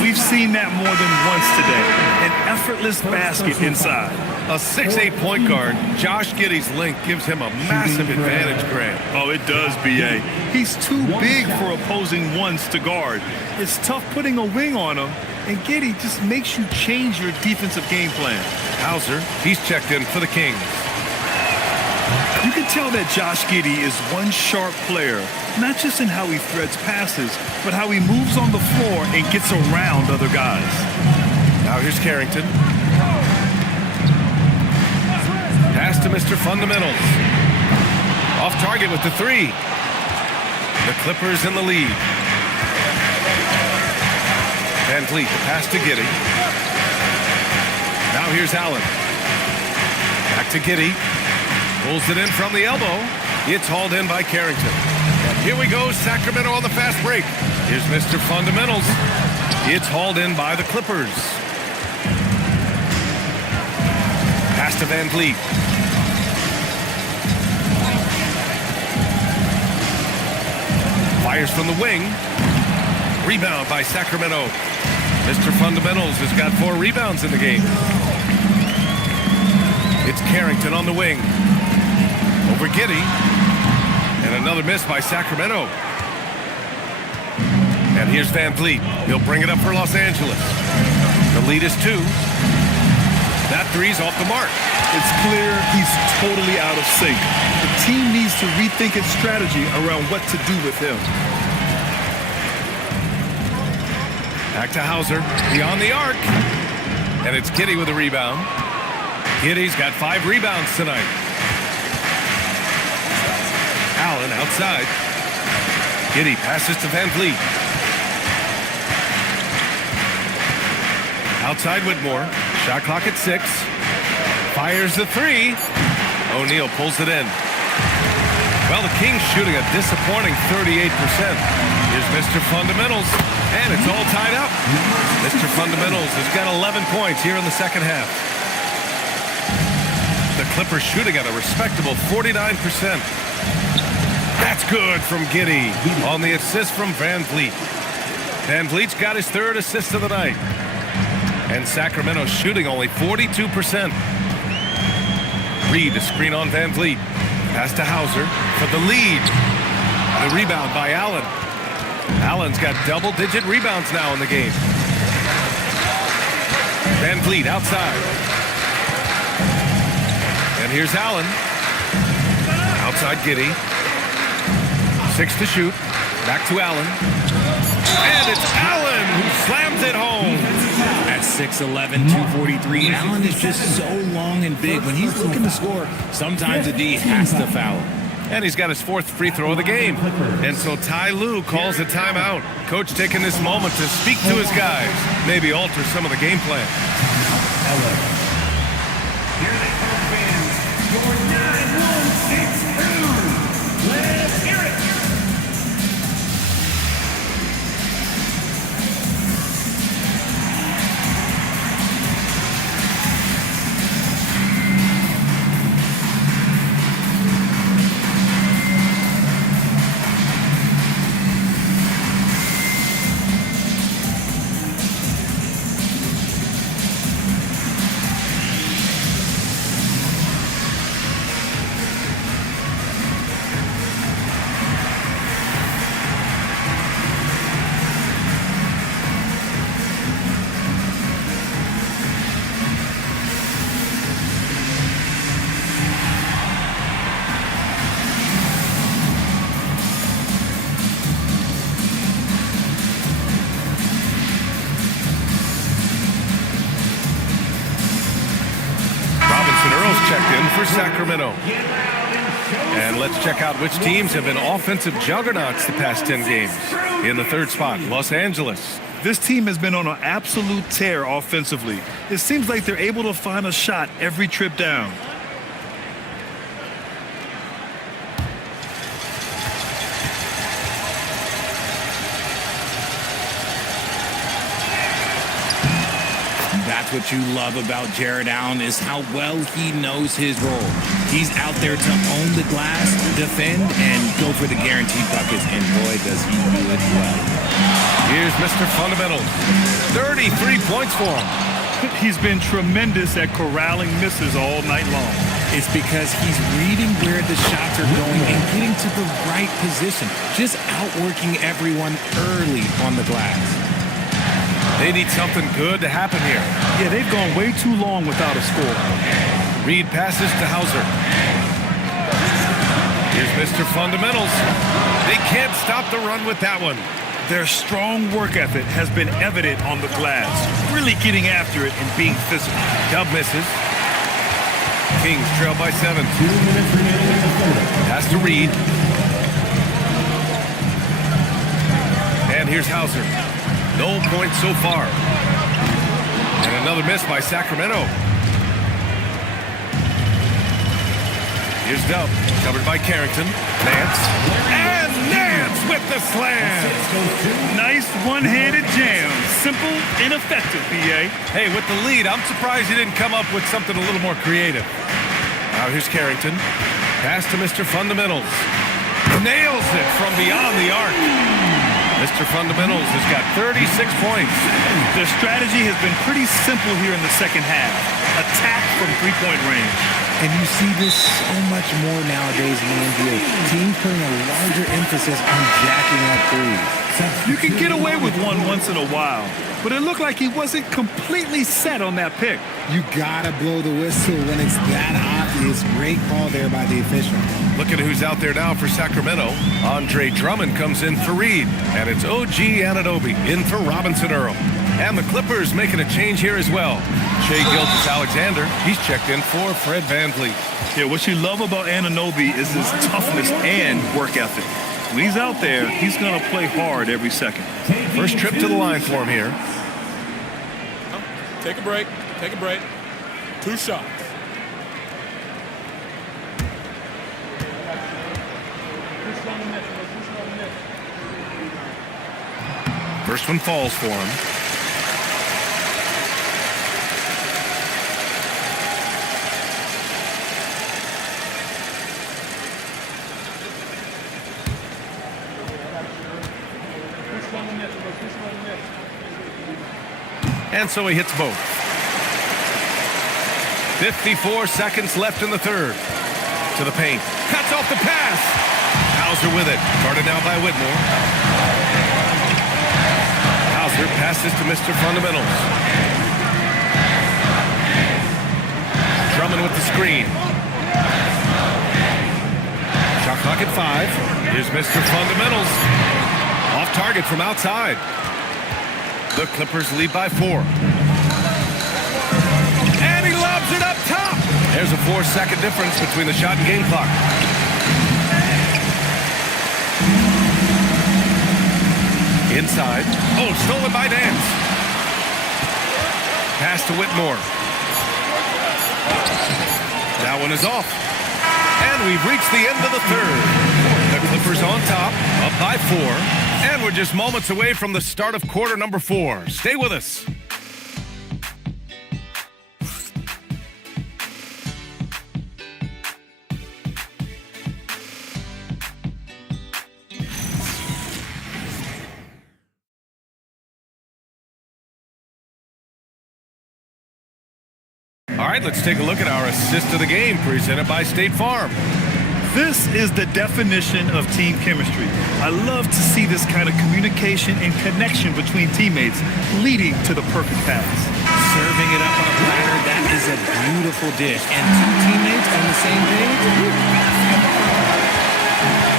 We've seen that more than once today. An effortless basket inside. A 6'8" point guard, Josh Giddey's length gives him a massive advantage, Grant. Oh, it does, B.A. He's too big for opposing ones to guard. It's tough putting a wing on him, and Giddey just makes you change your defensive game plan. Hauser, he's checked in for the Kings. You can tell that Josh Giddey is one sharp player, not just in how he threads passes, but how he moves on the floor and gets around other guys. Now here's Carrington. Pass to Mr. Fundamentals. Off target with the 3. The Clippers in the lead. Van Vliet, the pass to Giddey. Now here's Allen. Back to Giddey. Pulls it in from the elbow. It's hauled in by Carrington. And here we go, Sacramento on the fast break. Here's Mr. Fundamentals. It's hauled in by the Clippers. Pass to Van Vliet. Fires from the wing. Rebound by Sacramento. Mr. Fundamentals has got 4 rebounds in the game. It's Carrington on the wing. Over Giddey. And another miss by Sacramento. And here's Van Vliet. He'll bring it up for Los Angeles. The lead is 2. That three's off the mark. It's clear he's totally out of sync. The team needs to rethink its strategy around what to do with him. Back to Hauser, beyond the arc. And it's Giddey with a rebound. Giddey's got 5 rebounds tonight. Allen outside. Giddey passes to Van Vliet. Outside Whitmore. Shot clock at 6. Fires the 3. O'Neal pulls it in. Well, the Kings shooting a disappointing 38%. Here's Mr. Fundamentals, and it's all tied up. Mr. Fundamentals has got 11 points here in the second half. The Clippers shooting at a respectable 49%. That's good from Giddey on the assist from Van Vliet. Van Vliet's got his 3rd assist of the night. And Sacramento shooting only 42%. Reed, a screen on Van Vliet. Pass to Hauser for the lead. The rebound by Allen. Allen's got double-digit rebounds now in the game. Van Vliet outside. And here's Allen. Outside Giddey. 6 to shoot. Back to Allen. And it's Allen who slams it home. At 6'11", 243, Allen is just so long and big. When he's looking to score, sometimes the D has to foul. And he's got his 4th free throw of the game. And so Ty Lue calls a timeout. Coach taking this moment to speak to his guys. Maybe alter some of the game plan. Here they come, fans. Your 9-1-6 Let's hear it. Checked in for Sacramento. And let's check out which teams have been offensive juggernauts the past 10 games. In the 3rd spot, Los Angeles. This team has been on an absolute tear offensively. It seems like they're able to find a shot every trip down. That's what you love about Jared Allen is how well he knows his role. He's out there to own the glass, defend, and go for the guaranteed buckets, and boy, does he do it well. Here's Mr. Fundamentals. 33 points for him. He's been tremendous at corralling misses all night long. It's because he's reading where the shots are going and getting to the right position, just outworking everyone early on the glass. They need something good to happen here. Yeah, they've gone way too long without a score. Reed passes to Hauser. Here's Mr. Fundamentals. They can't stop the run with that one. Their strong work ethic has been evident on the glass, really getting after it and being physical. Dub misses. Kings trail by 7. Pass to Reed. And here's Hauser. No points so far. And another miss by Sacramento. Here's Dub, covered by Carrington. Nance. And Nance with the slam. Nice one-handed jam. Simple and effective, B.A. Hey, with the lead, I'm surprised he didn't come up with something a little more creative. Now here's Carrington. Pass to Mr. Fundamentals. Nails it from beyond the arc. Mr. Fundamentals has got 36 points. Their strategy has been pretty simple here in the second half. attack from three-point range. And you see this so much more nowadays in the NBA. Teams putting a larger emphasis on jacking up threes. You can get away with one once in a while, but it looked like he wasn't completely set on that pick. You gotta blow the whistle when it's that obvious. Great call there by the official. Look at who's out there now for Sacramento. Andre Drummond comes in for Reed, and it's OG Anunoby in for Robinson Earl. And the Clippers making a change here as well. Shai Gilgeous-Alexander, he's checked in for Fred VanVleet. Yeah, what you love about Anunoby is his toughness and work ethic. When he's out there, he's going to play hard every second. First trip to the line for him here. Take a break. Take a break. 2 shots. First one falls for him. And so he hits both. 54 seconds left in the third. To the paint. Cuts off the pass. Hauser with it. Guarded now by Whitmore. Hauser passes to Mr. Fundamentals. Drummond with the screen. Shot clock at 5. Here's Mr. Fundamentals. Off target from outside. The Clippers lead by 4. And he lobs it up top. There's a 4-second difference between the shot and game clock. Inside. Oh, stolen by Nance. Pass to Whitmore. That one is off. And we've reached the end of the third. The Clippers on top, up by 4. And we're just moments away from the start of quarter number 4. Stay with us. All right, let's take a look at our assist of the game presented by State Farm. This is the definition of team chemistry. I love to see this kind of communication and connection between teammates leading to the perfect pass. Serving it up on a platter, that is a beautiful dish. And 2 teammates on the same page.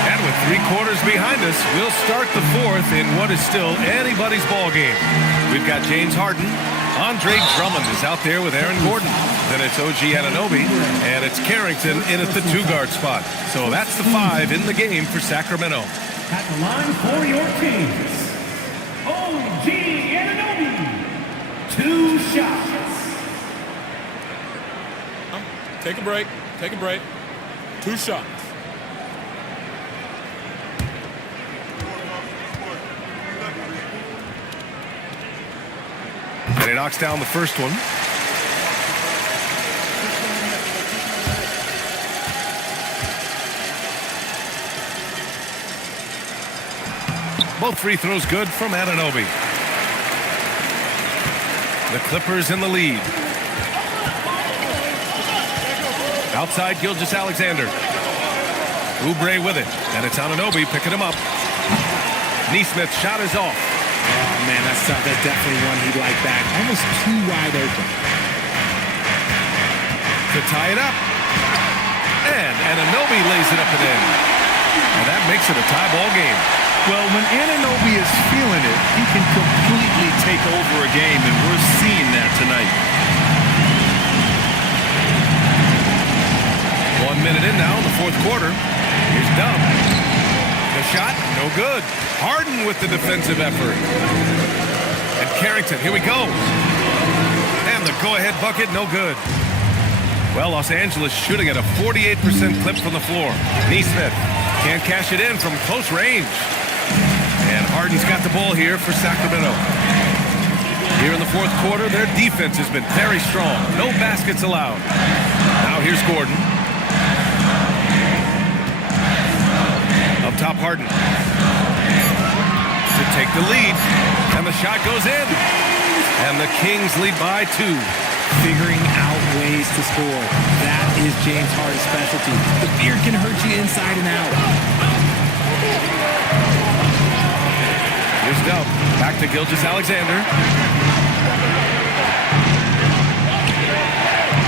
And with 3 quarters behind us, we'll start the 4th in what is still anybody's ball game. We've got James Harden. Andre Drummond is out there with Aaron Gordon. Then it's OG Anunoby, and it's Carrington in at the 2-guard spot. So that's the 5 in the game for Sacramento. At the line for your teams, OG Anunoby, 2 shots. Take a break. Take a break. 2 shots. And he knocks down the first one. Both free throws good from Anunoby. The Clippers in the lead. Outside Gilgeous-Alexander. Oubre with it. And it's Anunoby picking him up. Neesmith's shot is off. Oh, man, that's tough. That's definitely one he'd like back. Almost too wide open. To tie it up. And Anunoby lays it up and in. And that makes it a tie ball game. Well, when Anunoby is feeling it, he can completely take over a game, and we're seeing that tonight. 1 minute in now in the 4th quarter. Here's Dub. The shot, no good. Harden with the defensive effort. And Carrington, here we go. And the go-ahead bucket, no good. Well, Los Angeles shooting at a 48% clip from the floor. Neesmith can't cash it in from close range. And Harden's got the ball here for Sacramento. Here in the 4th quarter, their defense has been very strong. No baskets allowed. Now here's Gordon. Up top, Harden. To take the lead. And the shot goes in. And the Kings lead by 2. figuring out ways to score. That is James Harden's specialty. The beard can hurt you inside and out. Here's Dub. Back to Gilgeous-Alexander.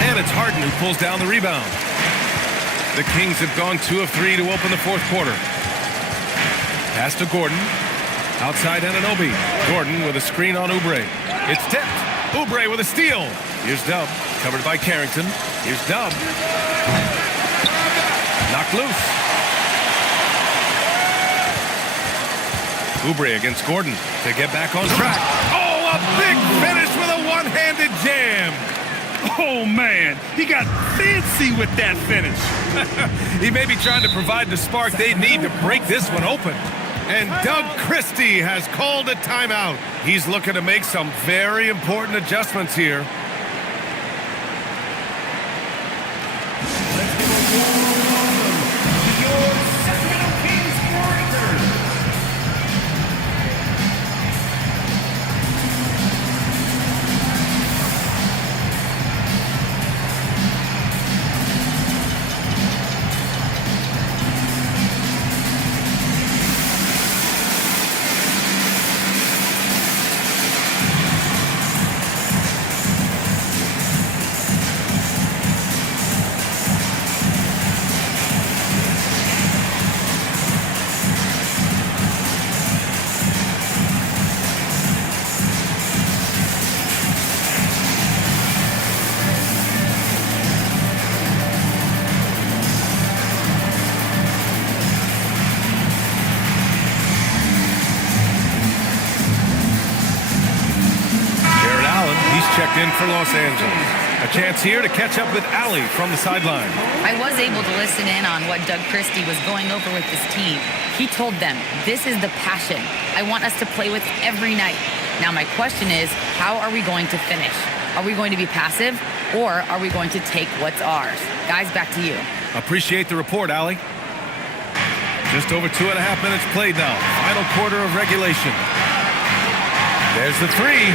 And it's Harden who pulls down the rebound. The Kings have gone 2 of 3 to open the fourth quarter. Pass to Gordon. Outside Anunoby. Gordon with a screen on Oubre. It's tipped. Oubre with a steal. Here's Dub. Covered by Carrington. Here's Dub. Knocked loose. Oubre against Gordon to get back on track. Oh, a big finish with a one-handed jam. Oh, man, he got fancy with that finish. He may be trying to provide the spark they need to break this one open. And Doug Christie has called a timeout. He's looking to make some very important adjustments here. Checked in for Los Angeles. A chance here to catch up with Allie from the sideline. I was able to listen in on what Doug Christie was going over with this team. He told them, this is the passion I want us to play with every night. Now my question is, how are we going to finish? Are we going to be passive, or are we going to take what's ours? Guys, back to you. Appreciate the report, Allie. Just over 2.5 minutes played now. Final quarter of regulation. There's the three.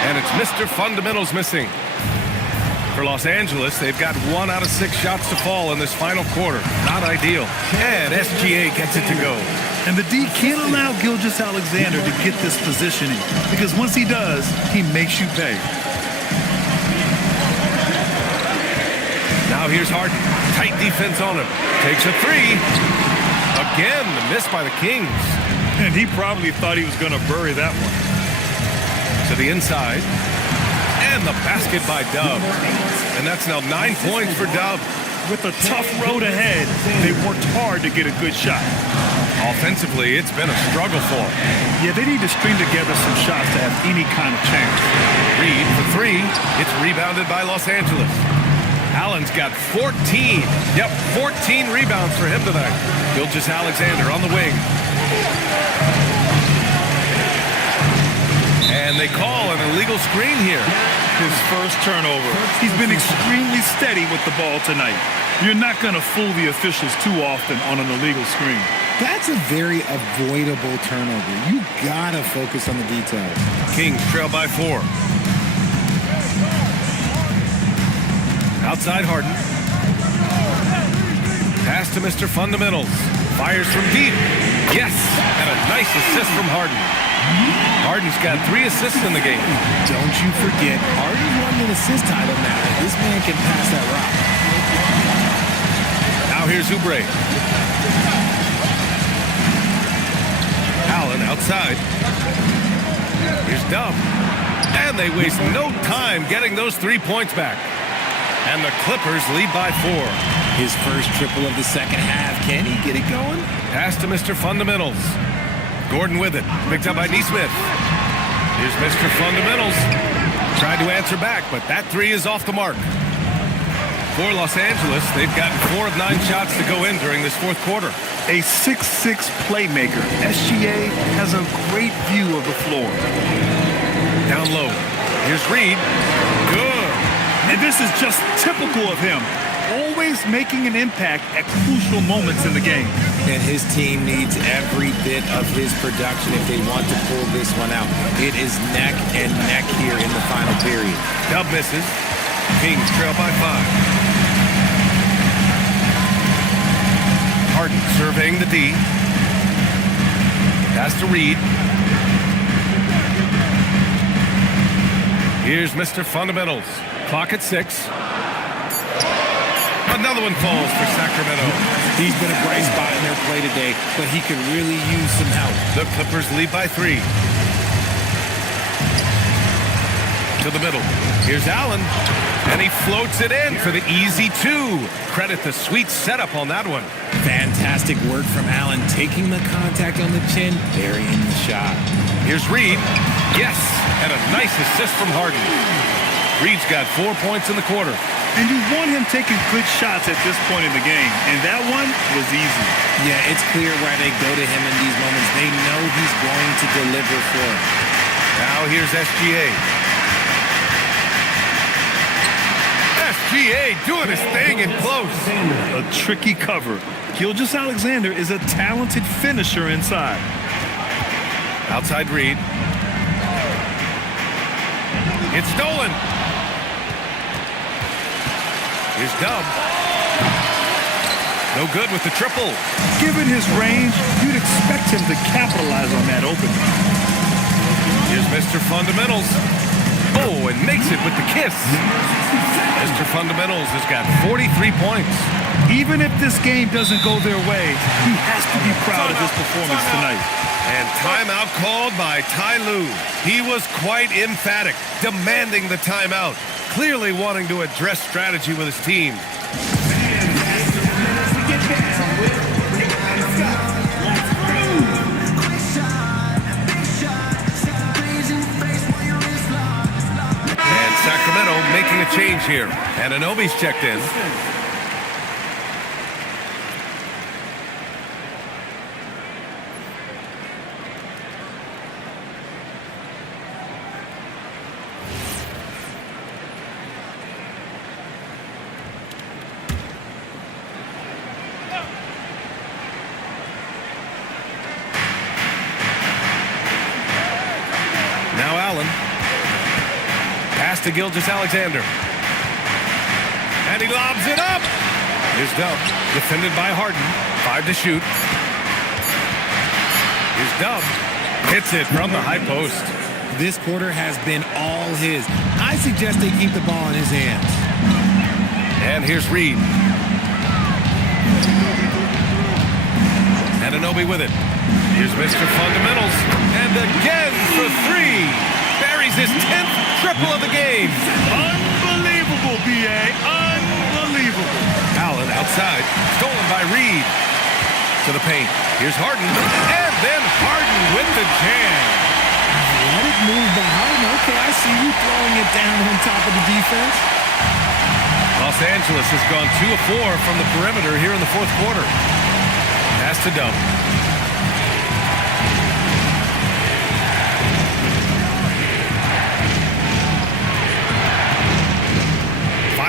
And it's Mr. Fundamentals missing. For Los Angeles, they've got 1 out of 6 shots to fall in this final quarter. Not ideal. And SGA gets it to go. And the D can't allow Gilgeous-Alexander to get this positioning, because once he does, he makes you pay. Now here's Harden. Tight defense on him. Takes a three. Again, the miss by the Kings. And he probably thought he was going to bury that one. To the inside, and the basket by Dub. And that's now 9 points for Dub. With a tough road ahead, they worked hard to get a good shot. Offensively, it's been a struggle for them. Yeah, they need to string together some shots to have any kind of chance. Reed for three. It's rebounded by Los Angeles. Allen's got 14. Yep, 14 rebounds for him tonight. Gilgeous-Alexander on the wing. And they call an illegal screen here. His first turnover. He's been extremely steady with the ball tonight. You're not going to fool the officials too often on an illegal screen. That's a very avoidable turnover. You got to focus on the details. Kings trail by 4. Outside Harden. Pass to Mr. Fundamentals. Fires from deep. Yes! And a nice assist from Harden. Harden's got 3 assists in the game. Don't you forget, Harden won an assist title now. This man can pass that rock. Now here's Oubre. Allen outside. Here's Dub. And they waste no time getting those 3 points back. And the Clippers lead by 4. His first triple of the second half. Can he get it going? Pass to Mr. Fundamentals. Gordon with it. Picked up by Nesmith. Here's Mr. Fundamentals. Tried to answer back, but that 3 is off the mark. For Los Angeles, they've gotten 4 of 9 shots to go in during this fourth quarter. A 6'6" playmaker. SGA has a great view of the floor. Down low. Here's Reed. Good. And this is just typical of him. Always making an impact at crucial moments in the game. and his team needs every bit of his production if they want to pull this one out. It is neck and neck here in the final period. Dub misses. Kings trail by 5. Harden surveying the D. Pass to Reed. Here's Mr. Fundamentals. Clock at 6. Another one falls for Sacramento. He's been a bright spot in their play today, but he could really use some help. The Clippers lead by 3. To the middle. Here's Allen. And he floats it in for the easy 2. Credit the sweet setup on that one. Fantastic work from Allen, taking the contact on the chin, burying the shot. Here's Reed. Yes, and a nice assist from Harden. Reed's got 4 points in the quarter. And you want him taking good shots at this point in the game, and that one was easy. Yeah, it's clear why they go to him in these moments. They know he's going to deliver for him. Now here's SGA. SGA doing his thing in close. A tricky cover. Gilgeous-Alexander is a talented finisher inside. Outside Reed. It's stolen. Here's Dub. No good with the triple. Given his range, you'd expect him to capitalize on that opening. Here's Mr. Fundamentals. Oh, and makes it with the kiss. Mr. Fundamentals has got 43 points. Even if this game doesn't go their way, he has to be proud of his performance tonight. And timeout called by Ty Lue. He was quite emphatic, demanding the timeout, clearly wanting to address strategy with his team. And Sacramento making a change here. And Anunoby's checked in. Now Allen. Pass to Gilgeous-Alexander. And he lobs it up. Here's Dub. Defended by Harden. 5 to shoot. Here's Dub. Hits it from the high post. This quarter has been all his. I suggest they keep the ball in his hands. And here's Reed. And Anunoby with it. Here's Mr. Fundamentals. And again for 3. Buries his 10th triple of the game. Unbelievable, B.A. Unbelievable. Allen outside. Stolen by Reed. To the paint. Here's Harden. And then Harden with the jam. Let it move by Harden. Okay, I see you throwing it down on top of the defense. Los Angeles has gone 2 of 4 from the perimeter here in the fourth quarter. Pass to Dub.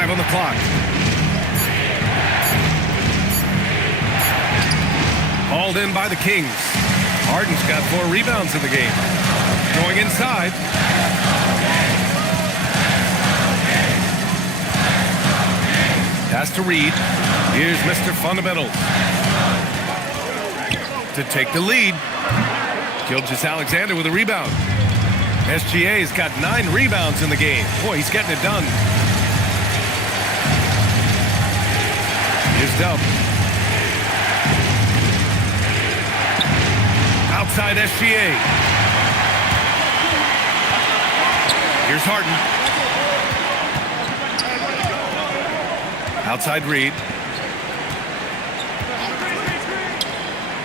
On the clock. Hauled in by the Kings. Harden's got 4 rebounds in the game. Going inside. Pass to Reed. Here's Mr. Fundamentals. To take the lead. Gilgeous-Alexander with a rebound. SGA's got 9 rebounds in the game. Boy, he's getting it done. Here's Dub. Outside SGA. Here's Harden. Outside Reed.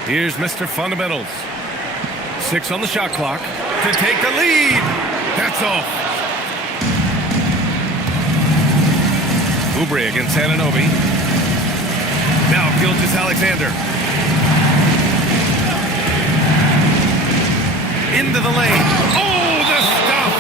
Here's Mr. Fundamentals. 6 on the shot clock to take the lead. That's off. Oubre against Anunoby. Now Gilgeous-Alexander. Into the lane. Oh, the stuff!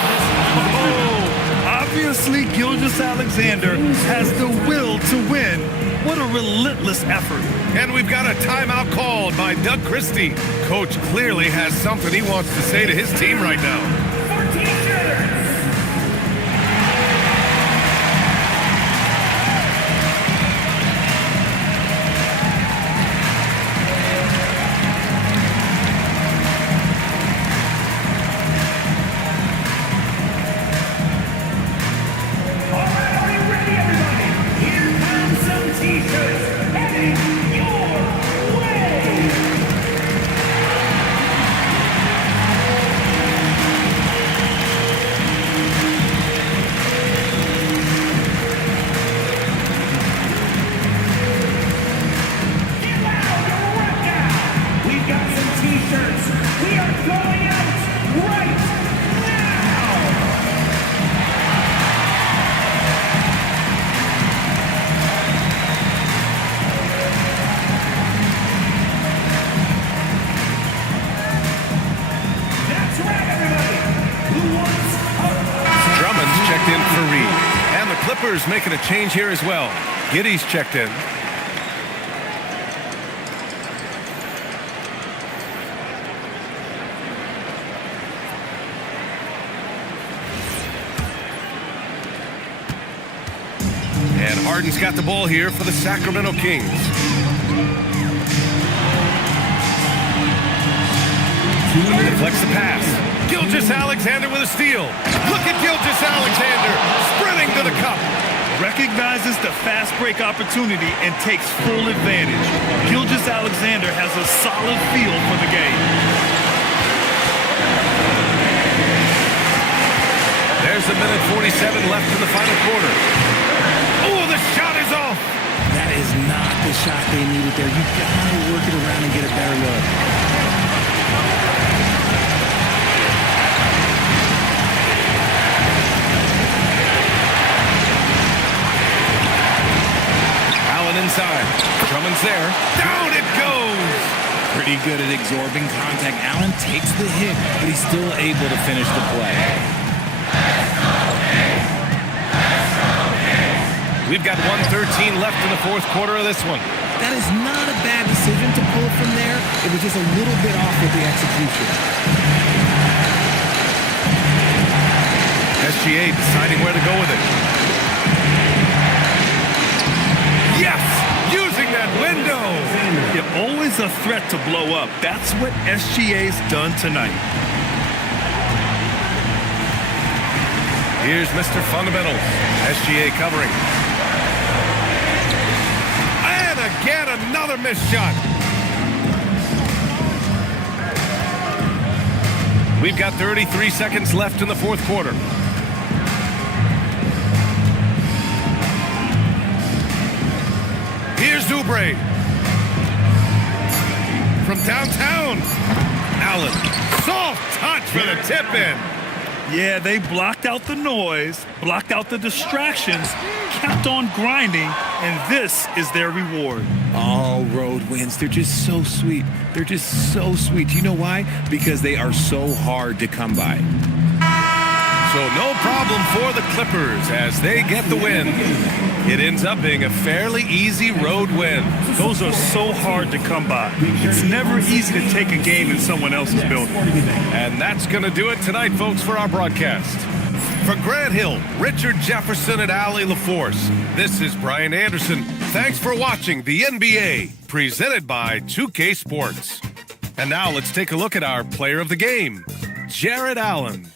Oh, obviously Gilgeous-Alexander has the will to win. What a relentless effort. And we've got a timeout called by Doug Christie. Coach clearly has something he wants to say to his team right now. 14-shooters. In for Reed. And the Clippers making a change here as well. Giddey's checked in. And Harden's got the ball here for the Sacramento Kings. Deflects the pass. Gilgeous-Alexander with a steal. Look at Gilgeous-Alexander sprinting to the cup. Recognizes the fast break opportunity and takes full advantage. Gilgeous-Alexander has a solid feel for the game. There's a minute 47 left in the final quarter. Oh, the shot is off. That is not the shot they needed there. You gotta work it around and get a better look. Inside. Drummond's there. Down it goes. Pretty good at absorbing contact. Allen takes the hit, but he's still able to finish the play. We've got 1:13 left in the fourth quarter of this one. That is not a bad decision to pull from there. It was just a little bit off with the execution. SGA deciding where to go with it. Yes! Using that window! You're always a threat to blow up. That's what SGA's done tonight. Here's Mr. Fundamentals. SGA covering. And again, another missed shot. We've got 33 seconds left in the fourth quarter. Here's Oubre. From downtown. Allen. Soft touch for the tip-in. Yeah, they blocked out the noise, blocked out the distractions, kept on grinding, and this is their reward. All road wins. They're just so sweet. They're just so sweet. You know why? Because they are so hard to come by. So no problem for the Clippers as they get the win. It ends up being a fairly easy road win. Those are so hard to come by. It's never easy to take a game in someone else's building. And that's going to do it tonight, folks, for our broadcast. For Grant Hill, Richard Jefferson, and Allie LaForce, this is Brian Anderson. Thanks for watching the NBA, presented by 2K Sports. And now let's take a look at our player of the game, Jared Allen.